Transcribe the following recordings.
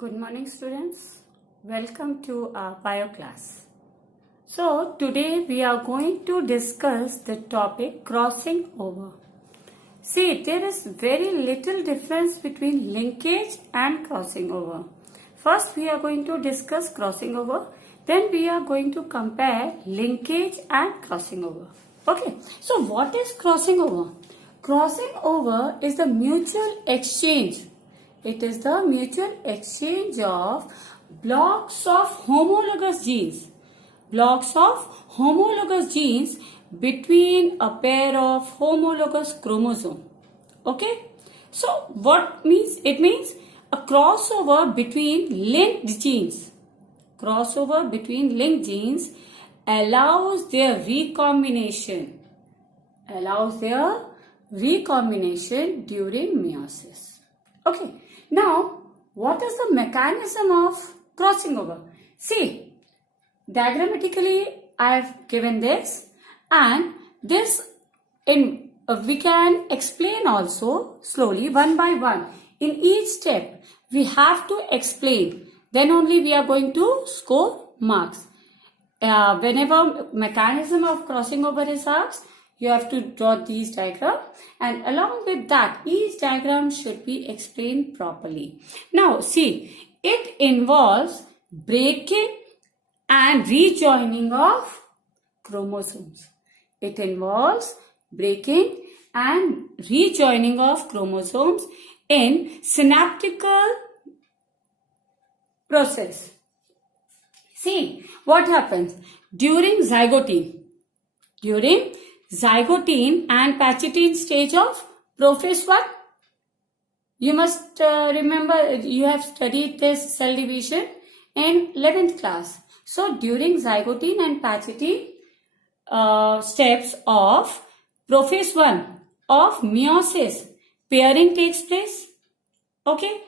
Good morning, students. Welcome to our bio class. So, today we are going to discuss the topic crossing over. See, there is very little difference between linkage and crossing over. First, we are going to discuss crossing over. Then we are going to compare linkage and crossing over. Okay, so what is crossing over? Crossing over is the mutual exchange. It is the mutual exchange of blocks of homologous genes. Blocks of homologous genes between a pair of homologous chromosomes. Okay? So, what means? It means a crossover between linked genes. Crossover between linked genes allows their recombination. During meiosis. Okay. Now, what is the mechanism of crossing over? See, diagrammatically I have given this, and this we can explain also slowly one by one. In each step we have to explain, then only we are going to score marks. Whenever mechanism of crossing over is asked, you have to draw these diagrams, and along with that each diagram should be explained properly. Now see, it involves breaking and rejoining of chromosomes. It involves breaking and rejoining of chromosomes in synaptical process. See what happens during zygote and Pachytene stage of prophase 1. You must remember, you have studied this cell division in 11th class. So, during zygote and Pachytene steps of prophase 1 of meiosis, pairing takes place. Okay?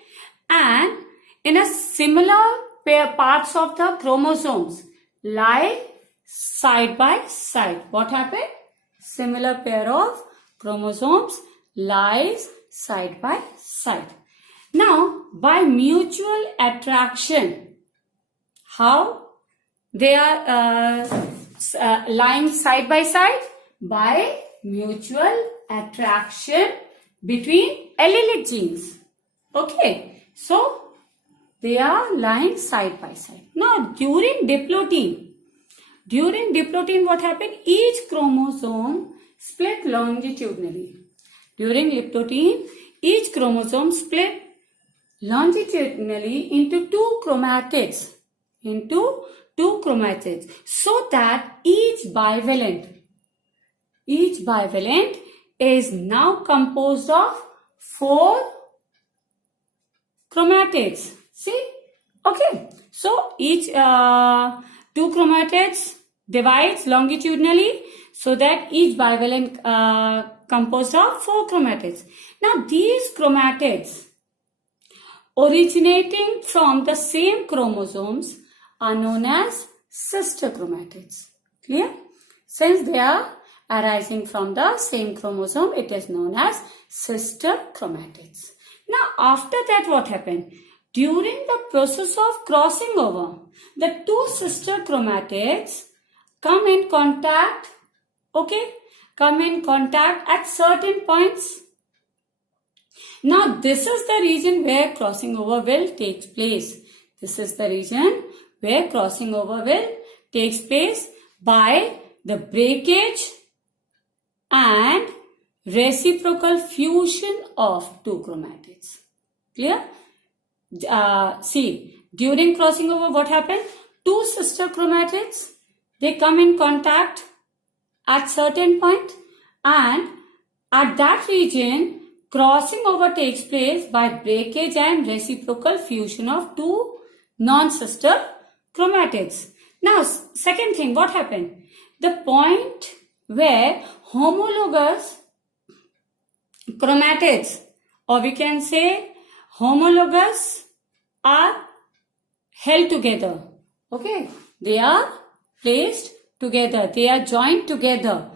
And in a similar parts of the chromosomes lie side by side. What happened? Similar pair of chromosomes lies side by side. Now, by mutual attraction, how they are lying side by side? By mutual attraction between allelic genes. Okay, so they are lying side by side. Now, during diplotin, what happened? Each chromosome split longitudinally. During diplotin, each chromosome split longitudinally into two chromatids. So that each bivalent is now composed of 4 chromatids. See? Okay. So each 2 chromatids divides longitudinally, so that each bivalent composed of 4 chromatids. Now these chromatids originating from the same chromosomes are known as sister chromatids. Clear? Since they are arising from the same chromosome, it is known as sister chromatids. Now after that, what happened? During the process of crossing over, the 2 sister chromatids come in contact at certain points. Now this is the region where crossing over will take place. By the breakage and reciprocal fusion of 2 chromatids. Clear? See, during crossing over, what happened? 2 sister chromatids, they come in contact at certain point, and at that region crossing over takes place by breakage and reciprocal fusion of 2 non-sister chromatids. Now second thing, what happened? The point where homologous chromatids, or we can say homologous, are held together. Okay, they are placed together, they are joined together.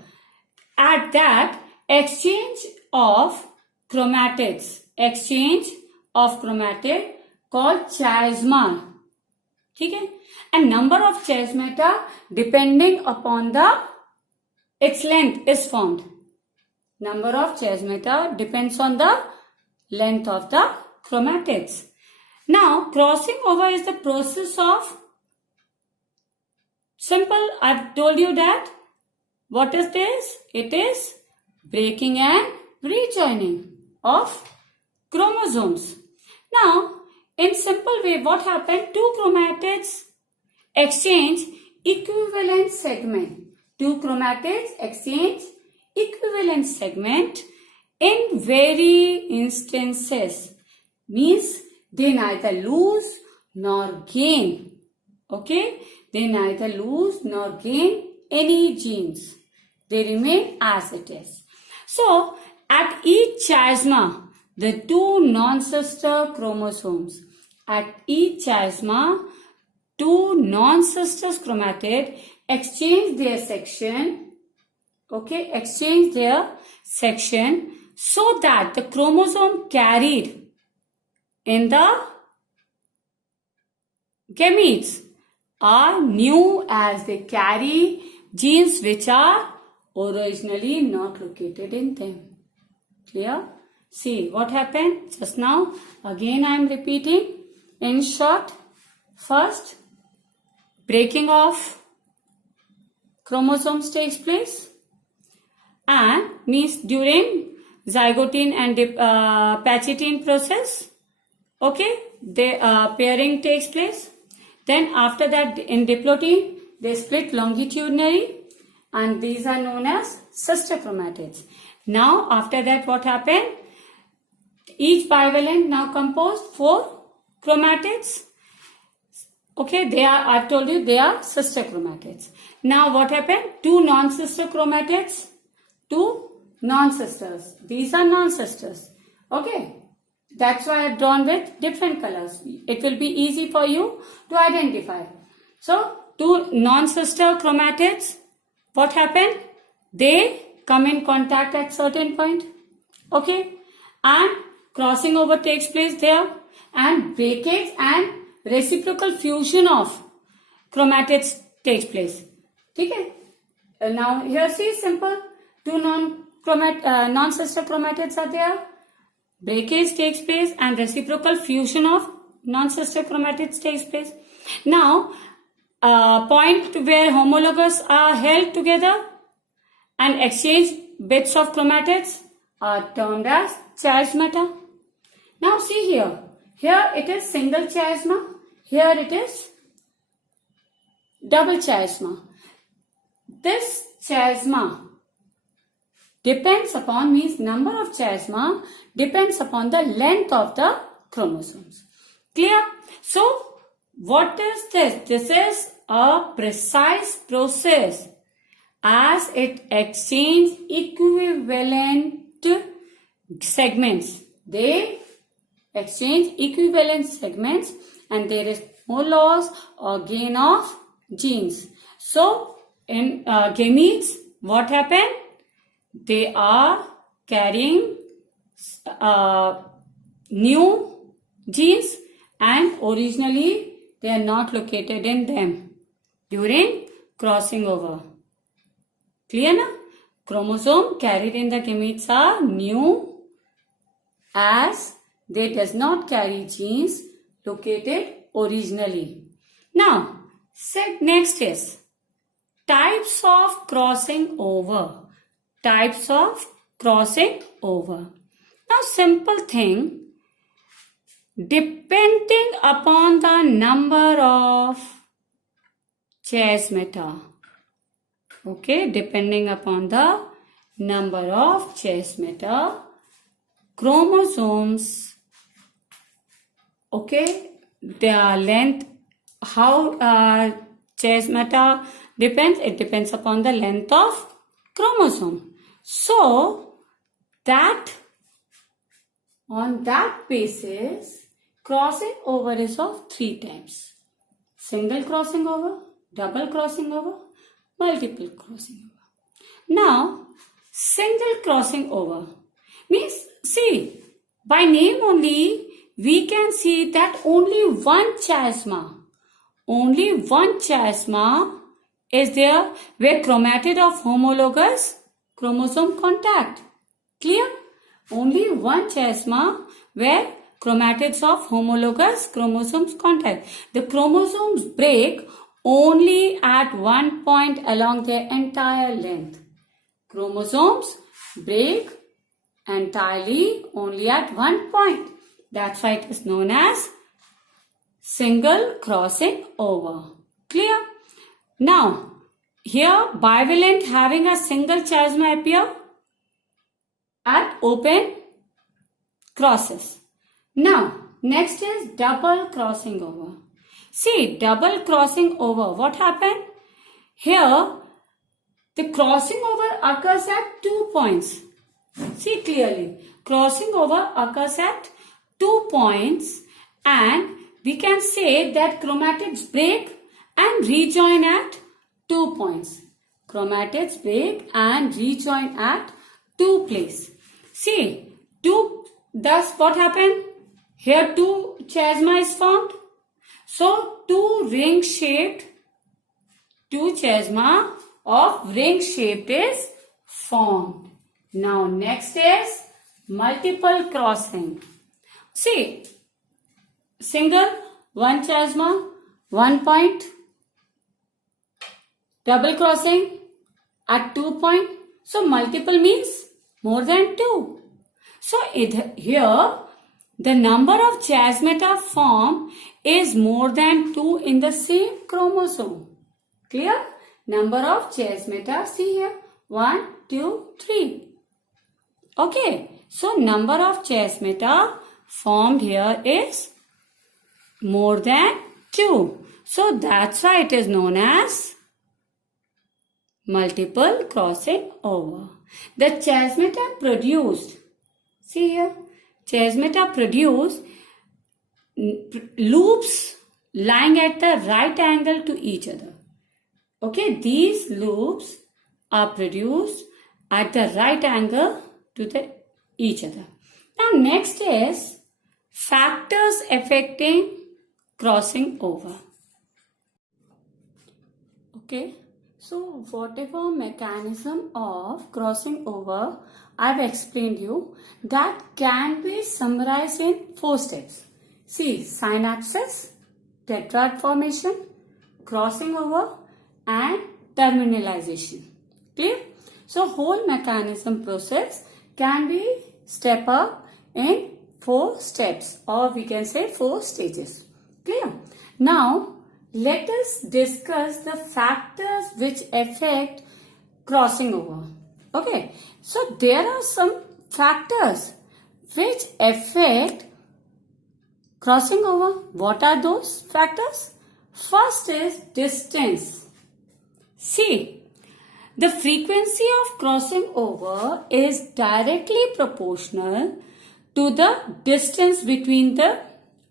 At that exchange of chromatids called chiasma. ठीक है? And number of chiasmata depending upon its length is formed. Number of chiasmata depends on the length of the chromatids. Now, crossing over is the process of simple. I've told you that. What is this? It is breaking and rejoining of chromosomes. Now, in simple way, what happened? Two chromatids exchange equivalent segment. Two chromatids exchange equivalent segment in very instances. Means they neither lose nor gain. Okay? They neither lose nor gain any genes. They remain as it is. So, at each chiasma, the two non-sister chromosomes, at each chiasma, two non-sister chromatid exchange their section, okay, exchange their section so that the chromosome carried in the gametes are new as they carry genes which are originally not located in them. Clear? See what happened just now. Again I am repeating. In short, first breaking of chromosomes takes place, and means during zygotine and pachytene process. Okay, the pairing takes place. Then after that, in diplotin, they split longitudinally, and these are known as sister chromatids. Now, after that, what happened? Each bivalent now composed 4 chromatids. Okay, they are, I've told you, they are sister chromatids. Now, what happened? 2 non-sister chromatids, 2 non-sisters. These are non-sisters. Okay. That's why I've drawn with different colors. It will be easy for you to identify. So, 2 non-sister chromatids, what happened? They come in contact at certain point. Okay. And crossing over takes place there. And breakage and reciprocal fusion of chromatids takes place. Okay. Now, here see simple. 2 non-sister chromatids are there. Breakage takes place and reciprocal fusion of non-sister chromatids takes place. Now, point where homologous are held together and exchange bits of chromatids are termed as chiasmata. Now see here. Here it is single chiasma. Here it is double chiasma. This chiasma depends upon, means number of chiasma depends upon the length of the chromosomes. Clear? So, what is this? This is a precise process as it exchanges equivalent segments. They exchange equivalent segments and there is no loss or gain of genes. So, in gametes, what happened? They are carrying new genes and originally they are not located in them during crossing over. Clear na? Chromosome carried in the gametes are new as they does not carry genes located originally. Now, next is types of crossing over. Types of crossing over. Now, simple thing, depending upon the number of chiasmata. Okay, depending upon the number of chiasmata, chromosomes, okay, their length, how chiasmata depends, it depends upon the length of chromosome. So, that on that basis, crossing over is of 3 types. Single crossing over, double crossing over, multiple crossing over. Now, single crossing over means, see, by name only, we can see that only one chiasma is there where chromatid of homologous chromosome contact. Clear? Only one chiasma where chromatids of homologous chromosomes contact. The chromosomes break only at one point along their entire length. Chromosomes break entirely only at one point. That's why it is known as single crossing over. Clear? Now, here bivalent having a single chiasma appear at open crosses. Now, next is double crossing over. See, double crossing over. What happened? Here, the crossing over occurs at 2 points. See clearly. Crossing over occurs at 2 points, and we can say that chromatids break and rejoin at 2 points. Chromatids break and rejoin at 2 places. See, thus what happened? Here 2 chiasma is formed. So 2 chiasma of ring shaped is formed. Now next is multiple crossing. See, single, one chiasma, 1 point. Double crossing at 2 points. So multiple means more than 2. So here the number of chiasmata formed is more than 2 in the same chromosome. Clear? Number of chiasmata, see here, 1, 2, 3. Okay, so number of chiasmata formed here is more than 2. So that's why it is known as multiple crossing over. The chiasmata produced, see here, chiasmata produce loops lying at the right angle to each other. Okay, these loops are produced at the right angle to each other. Now next is factors affecting crossing over. Okay, so whatever mechanism of crossing over I've explained you, that can be summarized in 4 steps. See, synapses, tetrad formation, crossing over and terminalization. Clear? So whole mechanism process can be step up in 4 steps, or we can say 4 stages. Clear? Now let us discuss the factors which affect crossing over. Okay, so there are some factors which affect crossing over. What are those factors? First is distance. See, the frequency of crossing over is directly proportional to the distance between the,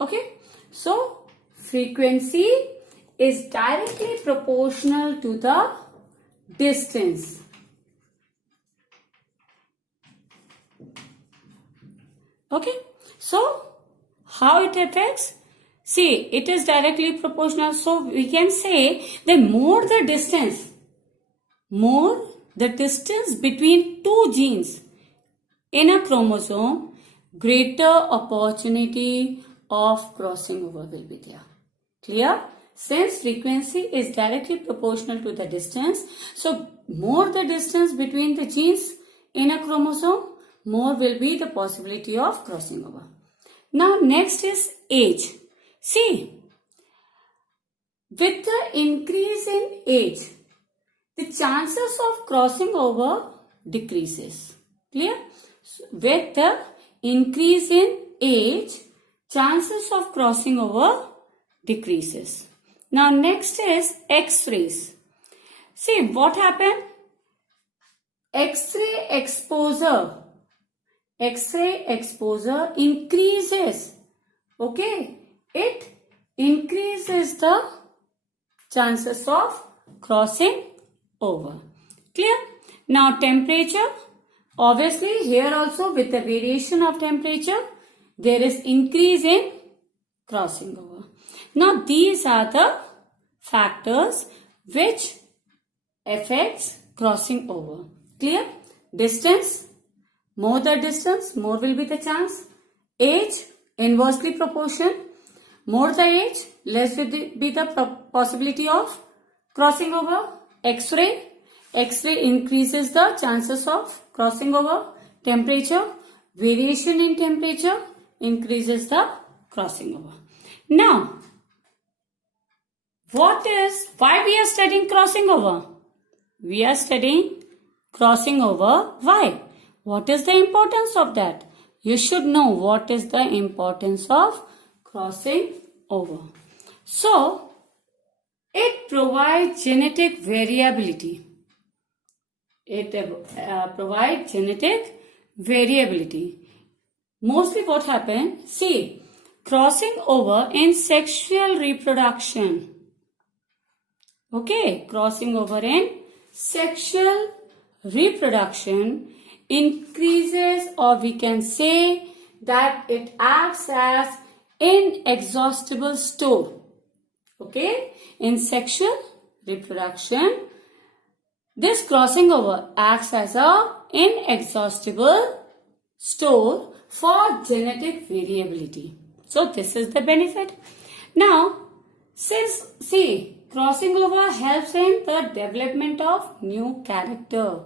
okay, so frequency is directly proportional to the distance. Okay, so how it affects? See, it is directly proportional. So we can say the more the distance between 2 genes in a chromosome, greater opportunity of crossing over will be there. Clear? Since frequency is directly proportional to the distance, so more the distance between the genes in a chromosome, more will be the possibility of crossing over. Now next is age. See, with the increase in age, the chances of crossing over decreases. Clear? With the increase in age, chances of crossing over decreases. Now next is X-rays. See what happened? X-ray exposure increases. Okay, it increases the chances of crossing over. Clear? Now temperature. Obviously here also with the variation of temperature, there is increase in crossing over. Now these are the factors which affects crossing over. Clear? Distance. More the distance, more will be the chance. Age, inversely proportion. More the age, less will be the possibility of crossing over. X-ray. X-ray increases the chances of crossing over. Temperature. Variation in temperature increases the crossing over. Now, why we are studying crossing over? We are studying crossing over. Why? What is the importance of that? You should know what is the importance of crossing over. So, it provides genetic variability. It provides genetic variability. Mostly what happens? See, crossing over in sexual reproduction. Okay, crossing over in sexual reproduction increases, or we can say that it acts as inexhaustible store. Okay, in sexual reproduction, this crossing over acts as a inexhaustible store for genetic variability. So this is the benefit. Now, since crossing over helps in the development of new character.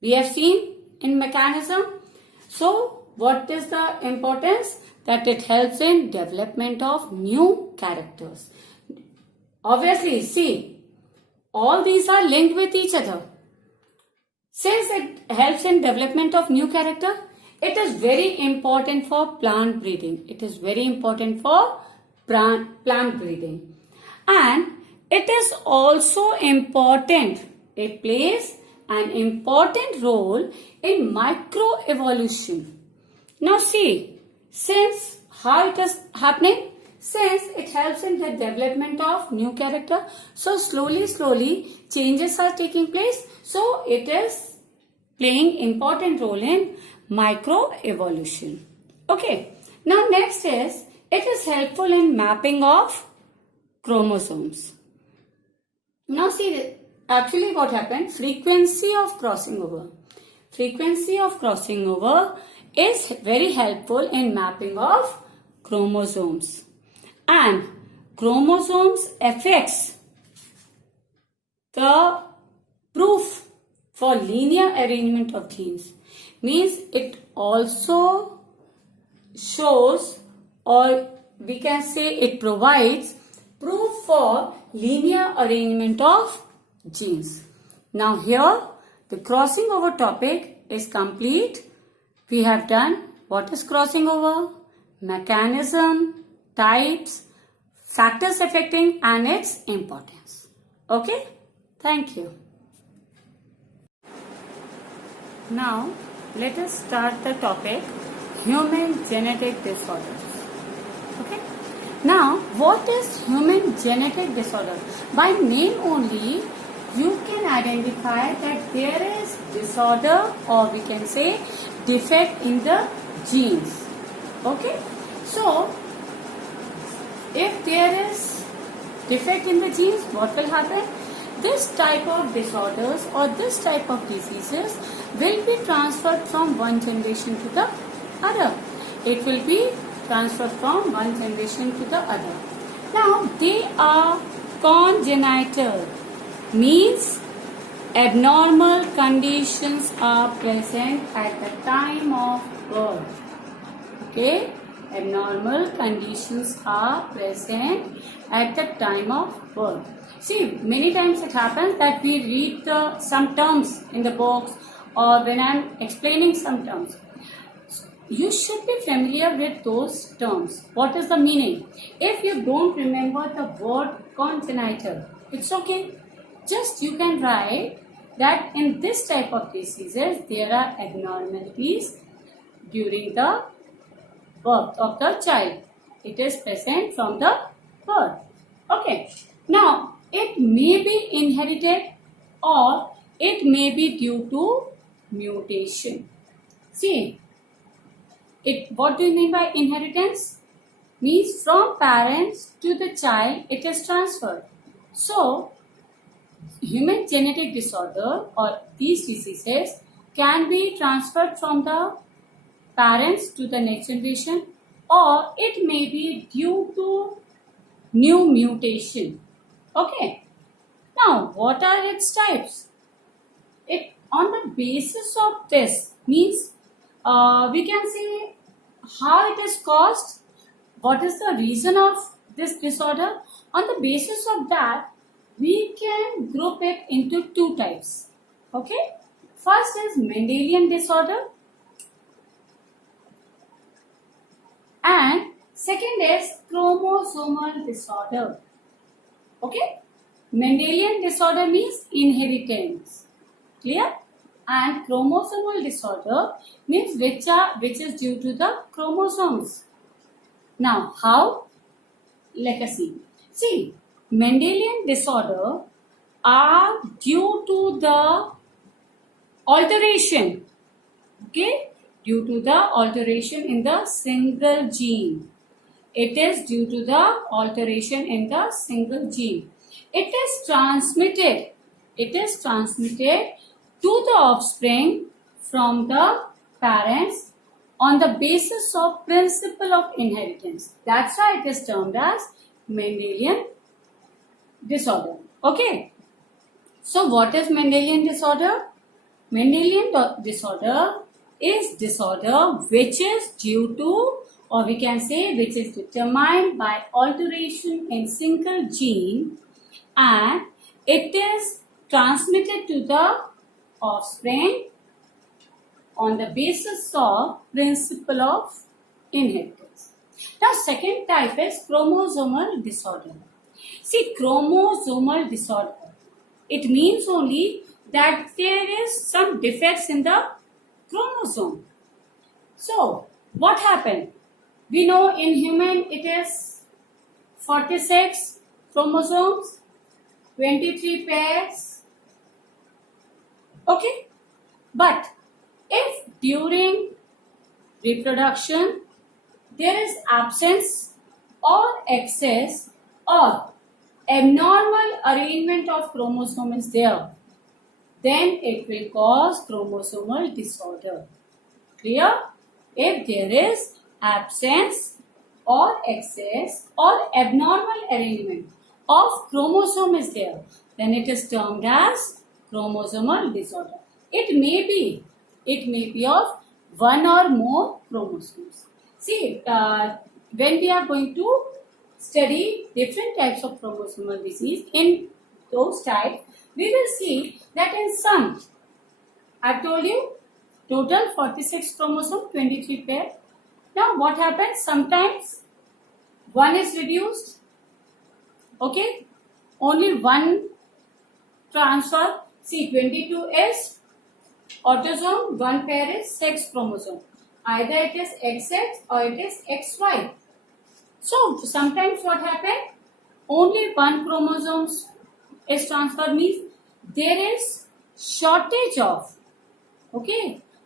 We have seen in mechanism. So what is the importance? That it helps in development of new characters. Obviously, see, all these are linked with each other. Since it helps in development of new character, it is very important for plant breeding. It is very important for plant breeding. And it is also important. It plays an important role in microevolution. Now see, since how it is happening? Since it helps in the development of new character, so slowly changes are taking place. So it is playing important role in microevolution. Okay. Now next is, it is helpful in mapping of chromosomes. Now see, actually what happened? Frequency of crossing over. Frequency of crossing over is very helpful in mapping of chromosomes. And chromosomes affects the proof for linear arrangement of genes. Means it also shows, or we can say it provides proof for linear arrangement of genes. Now here the crossing over topic is complete. We have done what is crossing over, mechanism, types, factors affecting and its importance. Okay? Thank you. Now let us start the topic human genetic disorders. Okay? Now what is human genetic disorder? By name only you can identify that there is disorder, or we can say defect in the genes. Okay? So if there is defect in the genes, what will happen? This type of disorders or this type of diseases will be transferred from one generation to the other. It will be transferred from one generation to the other. Now they are congenital, means abnormal conditions are present at the time of birth. Okay? Abnormal conditions are present at the time of birth. See, many times it happens that we read some terms in the books, or when I am explaining some terms. You should be familiar with those terms. What is the meaning? If you don't remember the word congenital, it's okay. Just you can write that in this type of diseases, there are abnormalities during the birth of the child. It is present from the birth. Okay. Now, it may be inherited or it may be due to mutation. See, What do you mean by inheritance? Means from parents to the child it is transferred. So human genetic disorder or these diseases can be transferred from the parents to the next generation, or it may be due to new mutation. Okay. Now, what are its types? It on the basis of this means we can say how it is caused, what is the reason of this disorder. On the basis of that, we can group it into two types. Okay. First is Mendelian disorder, and second is chromosomal disorder. Okay. Mendelian disorder means inheritance. Clear? And chromosomal disorder means which is due to the chromosomes. Now, how? Let us see. See, Mendelian disorder are due to the alteration. Okay? Due to the alteration in the single gene. It is due to the alteration in the single gene. It is transmitted to the offspring from the parents on the basis of principle of inheritance. That's why it is termed as Mendelian disorder. Okay. So what is Mendelian disorder? Mendelian disorder is disorder which is due to, or we can say which is determined by alteration in single gene, and it is transmitted to the offspring on the basis of principle of inheritance. Now, second type is chromosomal disorder. See, chromosomal disorder, it means only that there is some defects in the chromosome. So, what happened? We know in human it is 46 chromosomes, 23 pairs. Okay? But if during reproduction there is absence or excess or abnormal arrangement of chromosome is there, then it will cause chromosomal disorder. Clear? If there is absence or excess or abnormal arrangement of chromosome is there, then it is termed as chromosomal disorder. It may be of one or more chromosomes. See, when we are going to study different types of chromosomal disease, in those types, we will see that in some, I have told you, total 46 chromosome, 23 pair. Now, what happens? Sometimes one is reduced. Okay, only one transfer. See, 22 is autosome, one pair is sex chromosome. Either it is XX or it is XY. So, sometimes what happens? Only one chromosome is transferred, means there is shortage of,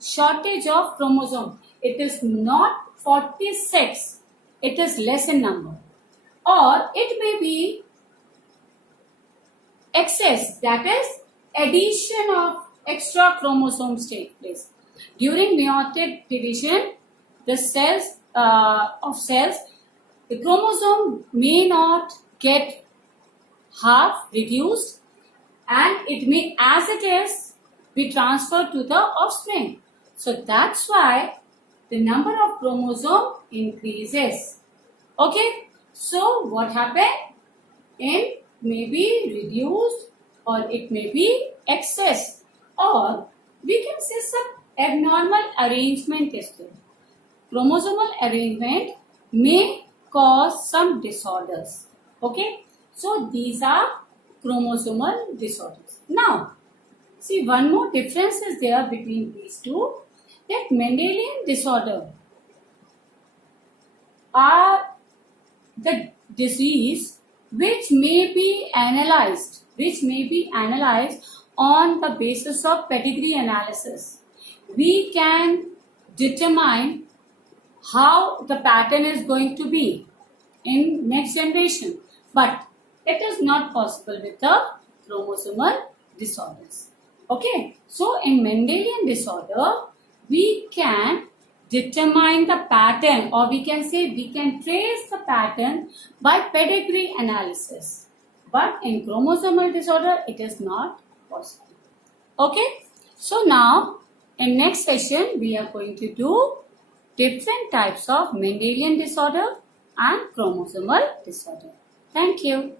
shortage of chromosome. It is not 46, it is less in number. Or it may be excess, that is addition of extra chromosomes take place. During meiotic division, the cells, the chromosome may not get half reduced, and it may, as it is, be transferred to the offspring. So that's why the number of chromosome increases. Okay. So what happened? It may be reduced or it may be excess, or we can say some abnormal arrangement is there. Chromosomal arrangement may cause some disorders. Okay. So these are chromosomal disorders. Now, see, one more difference is there between these two, that Mendelian disorder are the disease which may be analyzed on the basis of pedigree analysis. We can determine how the pattern is going to be in next generation. But it is not possible with the chromosomal disorders. Okay, so in Mendelian disorder, we can determine the pattern, or we can say we can trace the pattern by pedigree analysis. But in chromosomal disorder, it is not possible. Okay, so now in next session, we are going to do different types of Mendelian disorder and chromosomal disorder. Thank you.